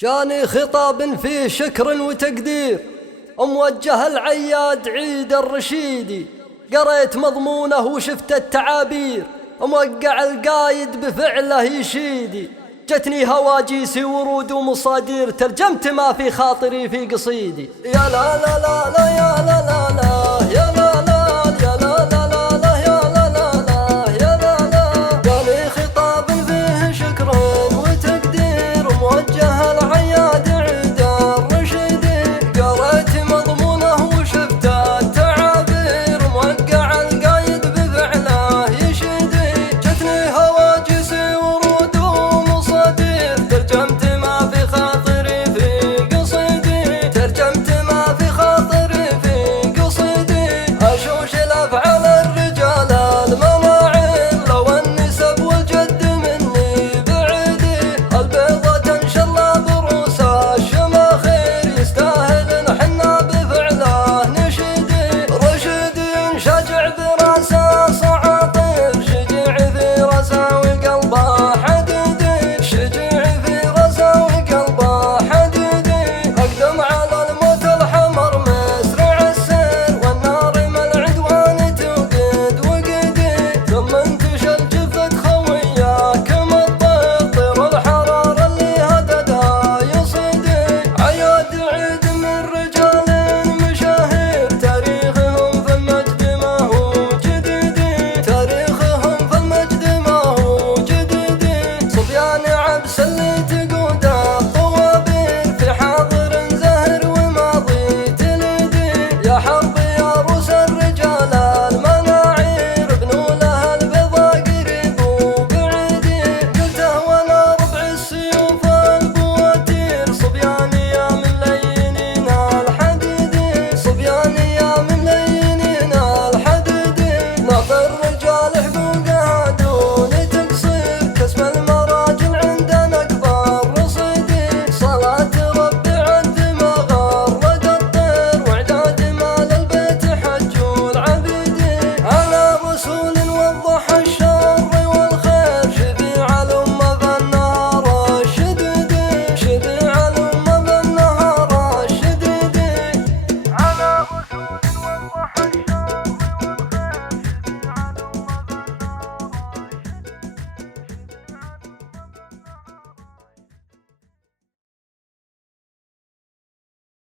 جاني خطاب فيه شكر وتقدير موجه العياد عيد الرشيدي، قريت مضمونه وشفت التعابير موقع القايد بفعله يشيدي. جتني هواجيسي ورود ومصادير، ترجمت ما في خاطري في قصيدي. يا لا لا لا لا يا لا لا لا